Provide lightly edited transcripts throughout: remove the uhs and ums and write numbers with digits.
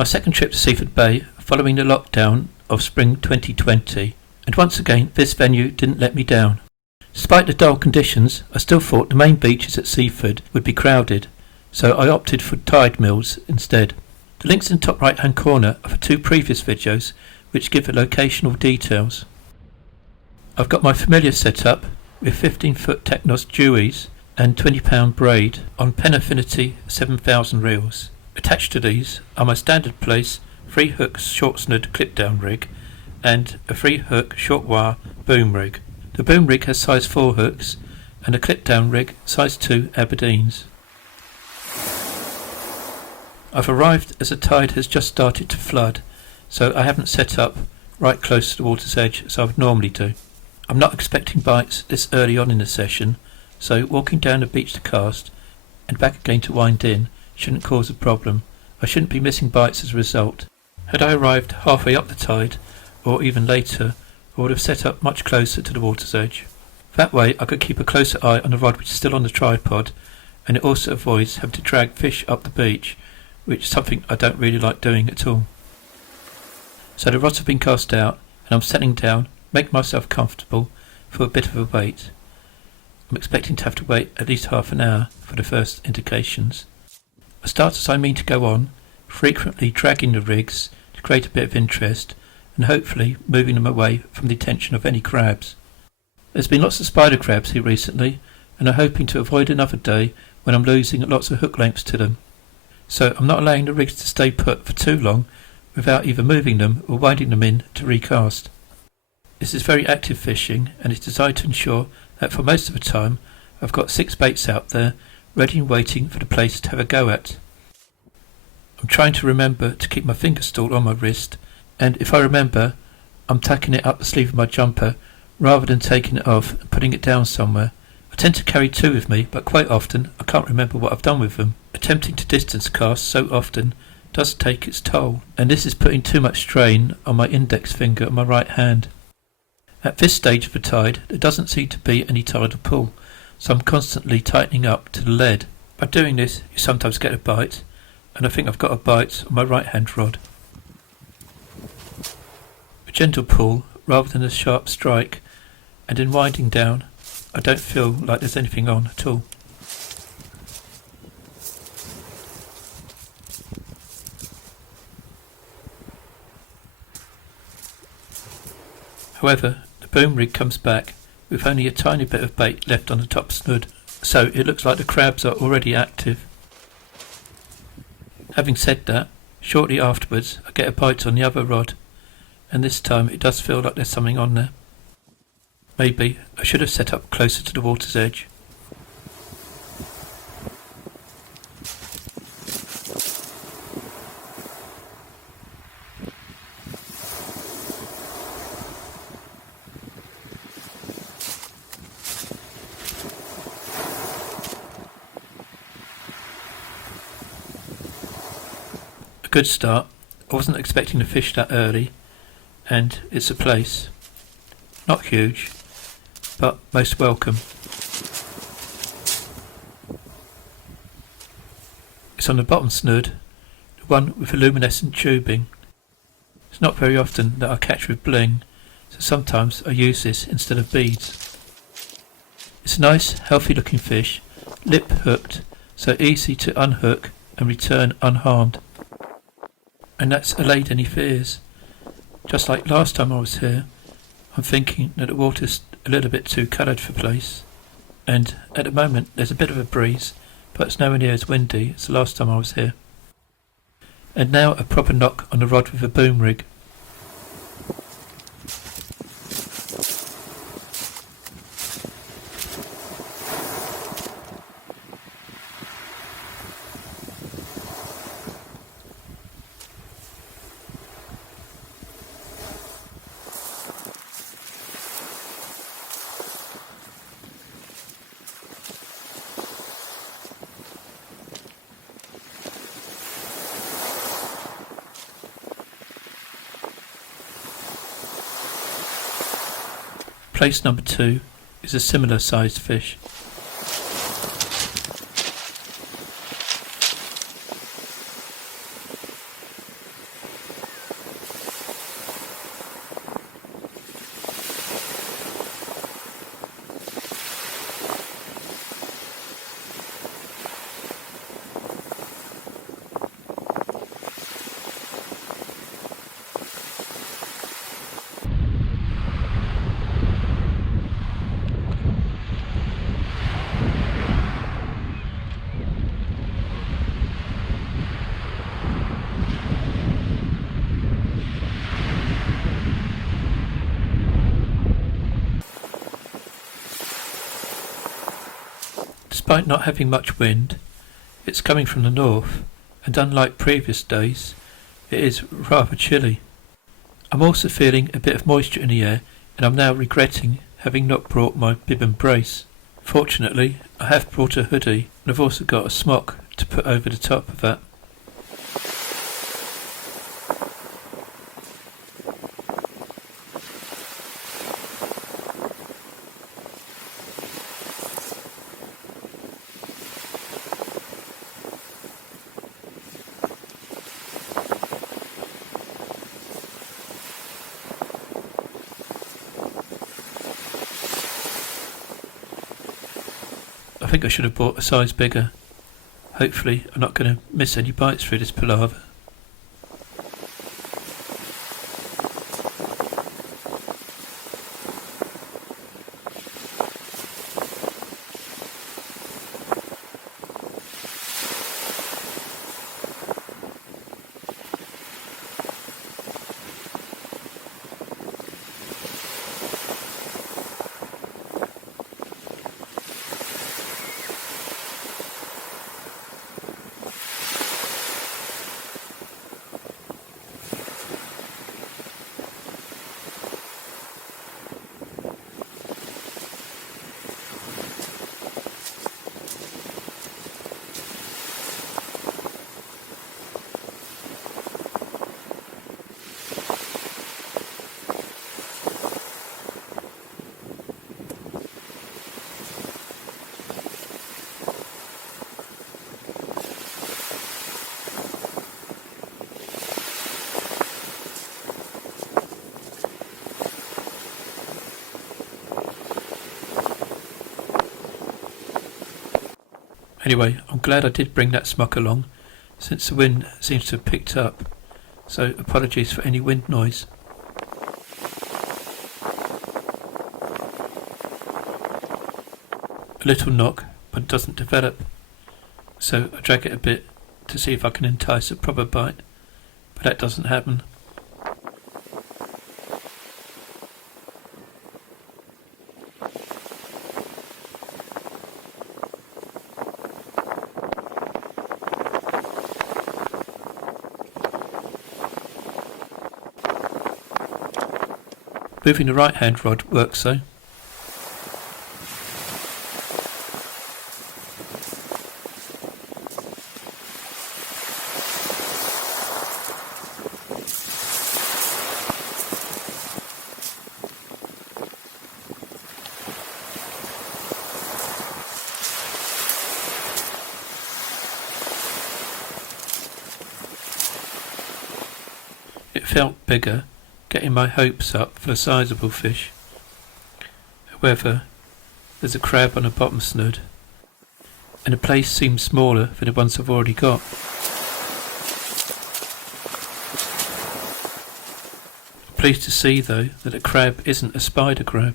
My second trip to Seaford Bay following the lockdown of spring 2020, and once again this venue didn't let me down. Despite the dull conditions, I still thought the main beaches at Seaford would be crowded, so I opted for Tidemills instead. The links in the top right hand corner are for 2 previous videos which give the locational details. I've got my familiar setup with 15-foot Technos dewies and £20 braid on Pen Affinity 7000 reels. Attached to these are my standard plaice 3-hook short snood clip down rig and a 3-hook short wire boom rig. The boom rig has size 4 hooks and a clip down rig size 2 Aberdeens. I've arrived as the tide has just started to flood, so I haven't set up right close to the water's edge as I would normally do. I'm not expecting bites this early on in the session, so walking down the beach to cast and back again to wind in shouldn't cause a problem. I shouldn't be missing bites as a result. Had I arrived halfway up the tide, or even later, I would have set up much closer to the water's edge. That way I could keep a closer eye on the rod which is still on the tripod, and it also avoids having to drag fish up the beach, which is something I don't really like doing at all. So the rods have been cast out, and I'm settling down, making myself comfortable for a bit of a wait. I'm expecting to have to wait at least half an hour for the first indications. I start as I mean to go on, frequently dragging the rigs to create a bit of interest and hopefully moving them away from the attention of any crabs. There's been lots of spider crabs here recently, and I'm hoping to avoid another day when I'm losing lots of hook lengths to them. So I'm not allowing the rigs to stay put for too long without either moving them or winding them in to recast. This is very active fishing, and it's designed to ensure that for most of the time I've got 6 baits out there ready and waiting for the plaice to have a go at. I'm trying to remember to keep my finger stool on my wrist, and if I remember, I'm tacking it up the sleeve of my jumper rather than taking it off and putting it down somewhere. I tend to carry 2 with me, but quite often I can't remember what I've done with them. Attempting to distance cast so often does take its toll, and this is putting too much strain on my index finger on my right hand. At this stage of the tide, there doesn't seem to be any tidal pull, so I'm constantly tightening up to the lead. By doing this, you sometimes get a bite, and I think I've got a bite on my right hand rod. A gentle pull rather than a sharp strike, and in winding down, I don't feel like there's anything on at all. However, the boom rig comes back with only a tiny bit of bait left on the top snood, so it looks like the crabs are already active. Having said that, shortly afterwards I get a bite on the other rod, and this time it does feel like there's something on there. Maybe I should have set up closer to the water's edge. A good start. I wasn't expecting to fish that early, and it's a plaice. Not huge, but most welcome. It's on the bottom snood, the one with the luminescent tubing. It's not very often that I catch with bling, so sometimes I use this instead of beads. It's a nice, healthy looking fish, lip hooked, so easy to unhook and return unharmed. And that's allayed any fears. Just like last time I was here, I'm thinking that the water's a little bit too coloured for plaice, and at the moment there's a bit of a breeze, but it's nowhere near as windy as the last time I was here. And now a proper knock on the rod with a boom rig. Plaice number 2 is a similar sized fish. Despite not having much wind, it's coming from the north, and unlike previous days, it is rather chilly. I'm also feeling a bit of moisture in the air, and I'm now regretting having not brought my bib and brace. Fortunately, I have brought a hoodie, and I've also got a smock to put over the top of that. I think I should have bought a size bigger. Hopefully I'm not going to miss any bites through this palaver. Anyway, I'm glad I did bring that smock along, since the wind seems to have picked up, so apologies for any wind noise. A little knock, but it doesn't develop, so I drag it a bit to see if I can entice a proper bite, but that doesn't happen. Moving the right hand rod works though. It felt bigger, getting my hopes up for a sizeable fish. However, there's a crab on a bottom snood, and the plaice seems smaller than the ones I've already got. I'm pleased to see though that the crab isn't a spider crab.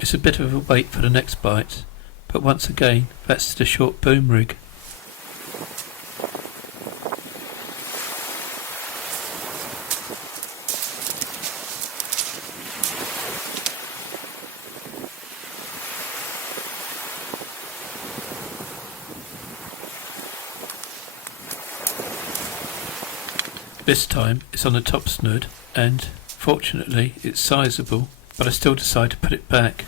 It's a bit of a wait for the next bite, but once again that's the short boom rig. This time it's on the top snood, and fortunately it's sizeable, but I still decide to put it back.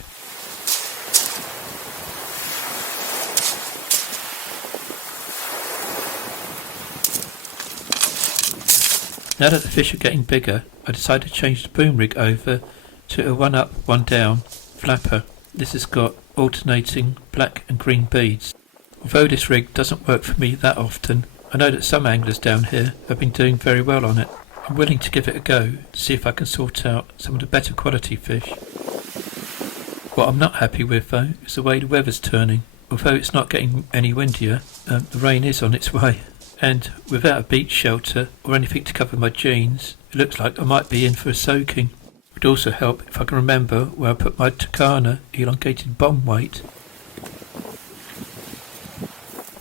Now that the fish are getting bigger, I decided to change the boom rig over to a one up, one down flapper. This has got alternating black and green beads. Although this rig doesn't work for me that often, I know that some anglers down here have been doing very well on it. I'm willing to give it a go to see if I can sort out some of the better quality fish. What I'm not happy with though is the way the weather's turning. Although it's not getting any windier, the rain is on its way. And without a beach shelter or anything to cover my jeans, It looks like I might be in for a soaking. It would also help if I can remember where I put my Takana elongated bomb weight.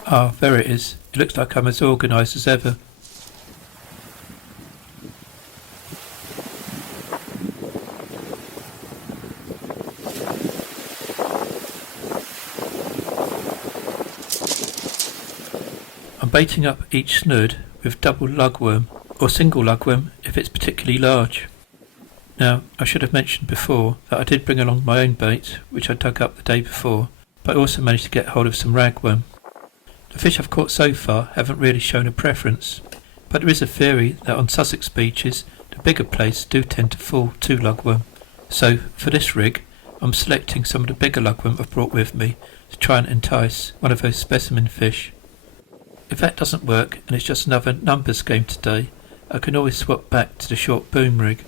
Ah, there it is. It looks like I'm as organised as ever. I'm baiting up each snood with double lugworm, or single lugworm if it's particularly large. Now, I should have mentioned before that I did bring along my own bait, which I dug up the day before, but I also managed to get hold of some ragworm. The fish I've caught so far haven't really shown a preference, but there is a theory that on Sussex beaches the bigger plaice do tend to fall to lugworm. So, for this rig, I'm selecting some of the bigger lugworm I've brought with me to try and entice one of those specimen fish. If that doesn't work and it's just another numbers game today, I can always swap back to the short boom rig.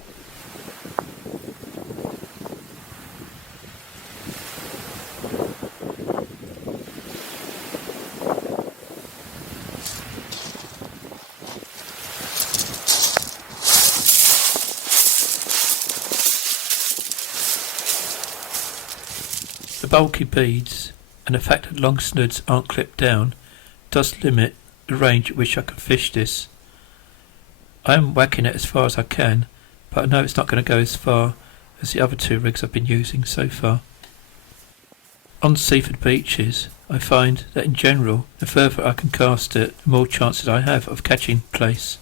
The bulky beads and the fact that long snoods aren't clipped down does limit the range at which I can fish this. I am whacking it as far as I can, but I know it's not going to go as far as the other two rigs I've been using so far. On Seaford beaches, I find that in general, the further I can cast it, the more chances I have of catching plaice.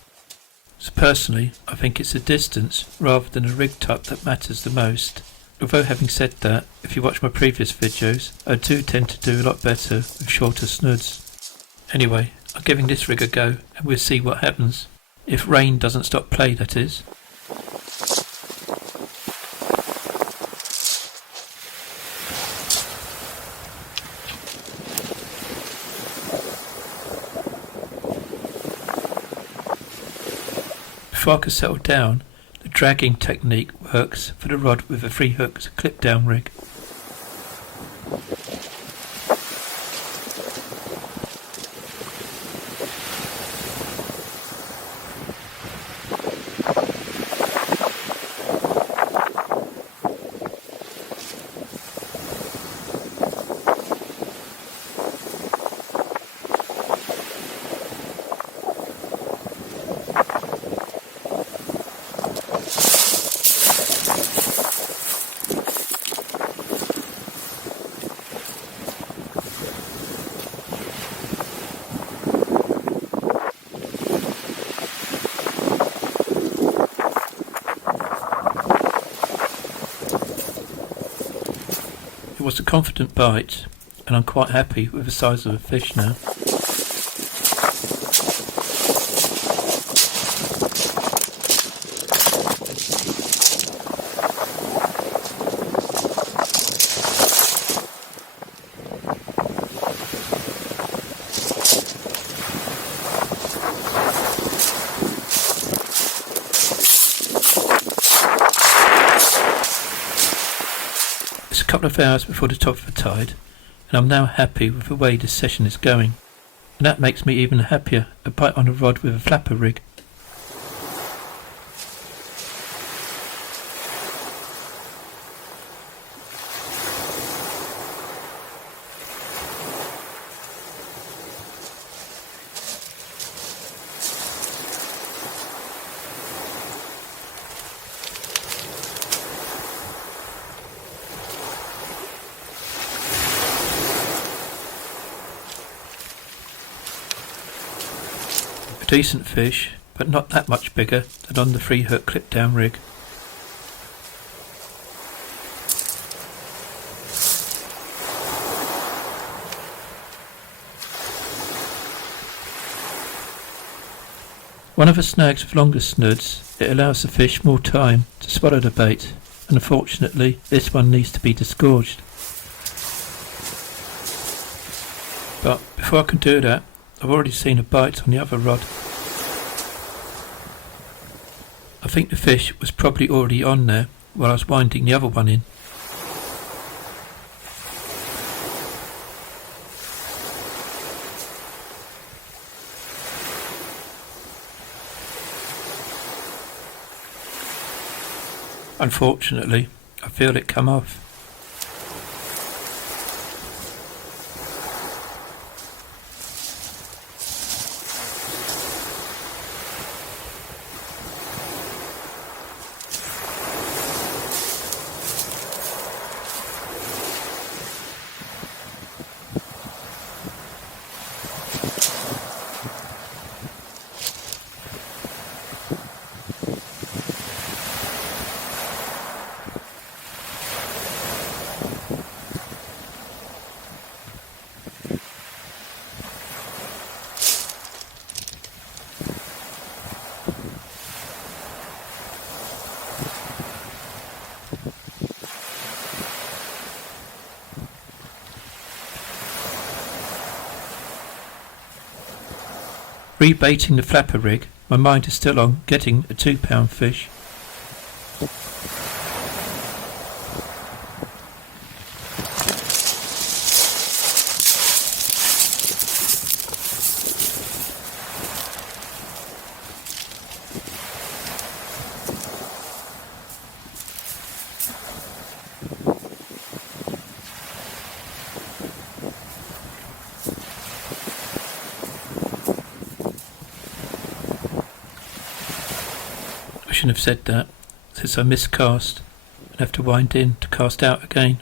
So personally, I think it's the distance rather than the rig type that matters the most. Although having said that, if you watch my previous videos, I do tend to do a lot better with shorter snoods. Anyway, I'm giving this rig a go and we'll see what happens. If rain doesn't stop play, that is. Before I can settle down, the dragging technique works for the rod with a 3-hook clip down rig. It was a confident bite, and I'm quite happy with the size of the fish now. It's a couple of hours before the top of the tide, and I'm now happy with the way this session is going, and that makes me even happier a bite on a rod with a flapper rig. Decent fish, but not that much bigger than on the 3-hook clip down rig. One of the snags with longer snoods, it allows the fish more time to swallow the bait, and unfortunately this one needs to be disgorged. But before I can do that, I've already seen a bite on the other rod. I think the fish was probably already on there while I was winding the other one in. Unfortunately, I feel it come off. Rebaiting the flapper rig, my mind is still on getting a £2 fish. I shouldn't have said that, since I miscast and have to wind in to cast out again.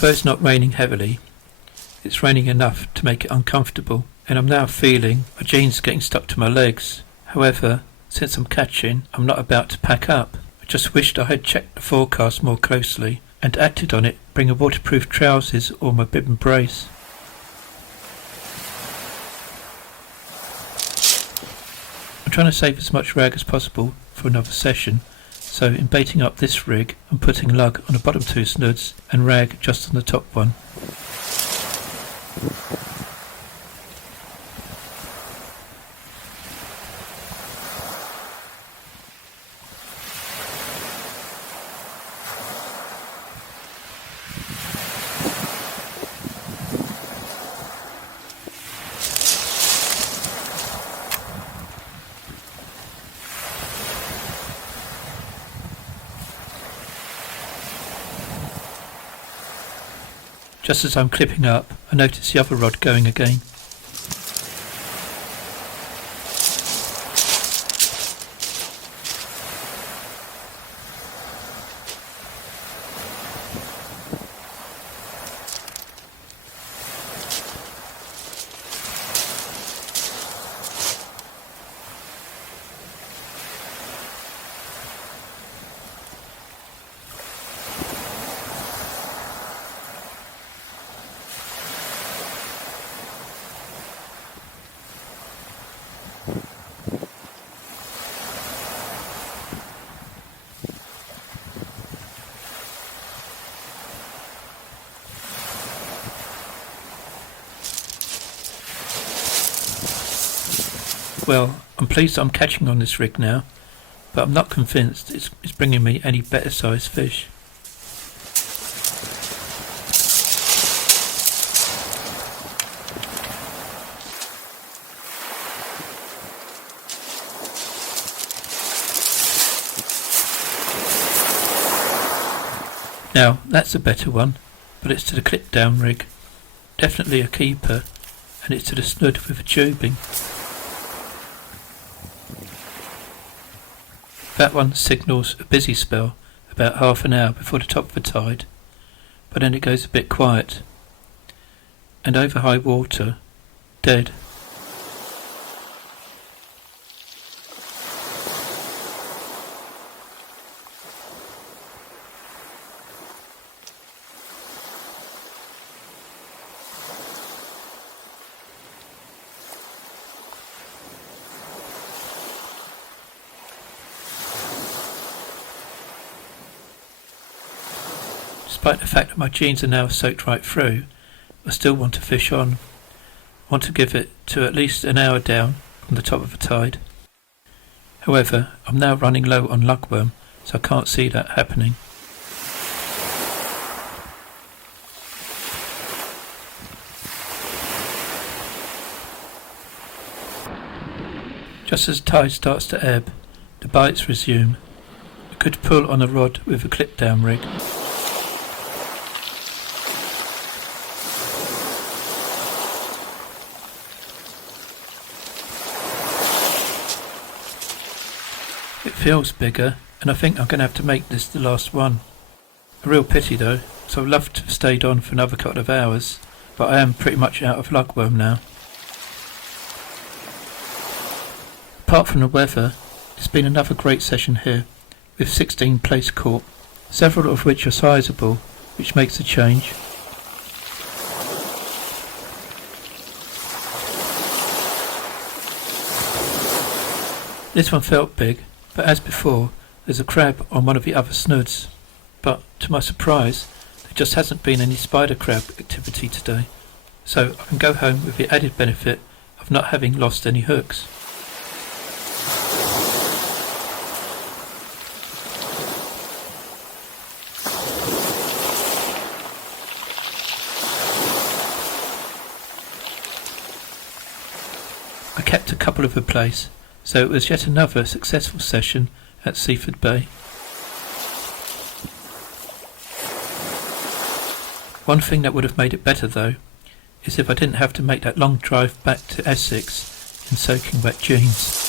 Although it's not raining heavily, it's raining enough to make it uncomfortable, and I'm now feeling my jeans getting stuck to my legs. However, since I'm catching, I'm not about to pack up. I just wished I had checked the forecast more closely and acted on it, bringing waterproof trousers or my bib and brace. I'm trying to save as much rag as possible for another session, so in baiting up this rig, I'm putting lug on the bottom two snoods and rag just on the top one. Just as I'm clipping up, I notice the other rod going again. Well, I'm pleased I'm catching on this rig now, but I'm not convinced it's bringing me any better sized fish. Now, that's a better one, but it's to the clip down rig. Definitely a keeper, and it's to the snood with a tubing. That one signals a busy spell about half an hour before the top of the tide, but then it goes a bit quiet, and over high water, dead. Despite the fact that my jeans are now soaked right through, I still want to fish on. I want to give it to at least an hour down from the top of the tide. However, I'm now running low on lugworm, so I can't see that happening. Just as the tide starts to ebb, the bites resume. I could pull on a rod with a clip down rig. It feels bigger, and I think I'm going to have to make this the last one. A real pity though, so I'd love to have stayed on for another couple of hours, but I am pretty much out of lugworm now. Apart from the weather, it's been another great session here, with 16 plaice caught, several of which are sizeable, which makes a change. This one felt big, but as before, there's a crab on one of the other snoods. But to my surprise, there just hasn't been any spider crab activity today, so I can go home with the added benefit of not having lost any hooks. I kept a couple of the plaice, so it was yet another successful session at Seaford Bay. One thing that would have made it better though, is if I didn't have to make that long drive back to Essex in soaking wet jeans.